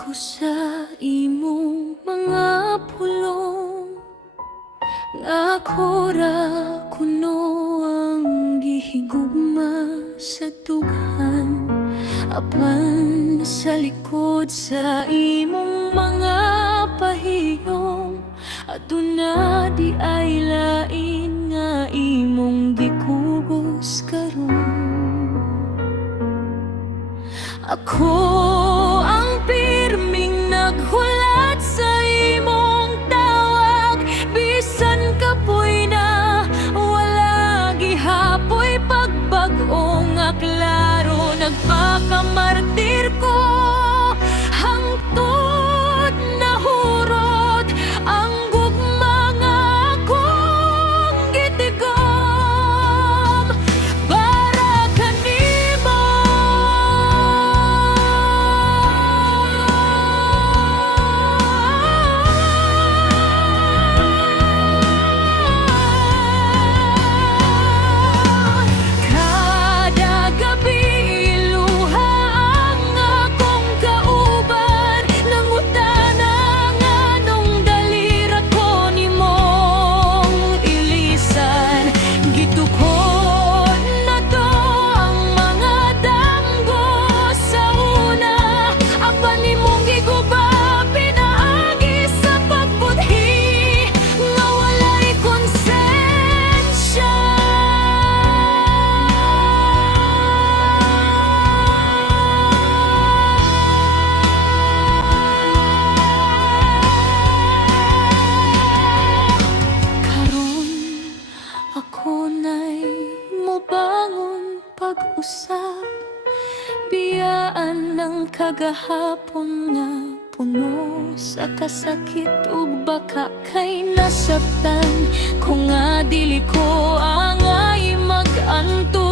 ko sa imong mga pulong, ako ra kuno ang gihigugma sa tughan, apan sa likod sa imong mga pahiyong, aduna di ay lain nga imong gikugos karon. Ako ang pirming naghulat sa imong tawag, bisan kapoy na wala gihapoy pagbag-o nga klaro. Nagpakamartir ko hangtod nahurot ang gugma nga akong gitigom para kanimo. Kada gabi iluha ang akong kauban, nangutana nga nung dalira ko nimong ilisan. Gitukod na to ang mga damgo sa una, apan nimong giguba pinaagi sa pagbudhi nga walay konsensya. Karon ako na'y mobangon pag-usap, biyaan ng kagahapon nga puno sa kasakit ug baka kay nasabtan, kung nga dili ko angay mag-anto.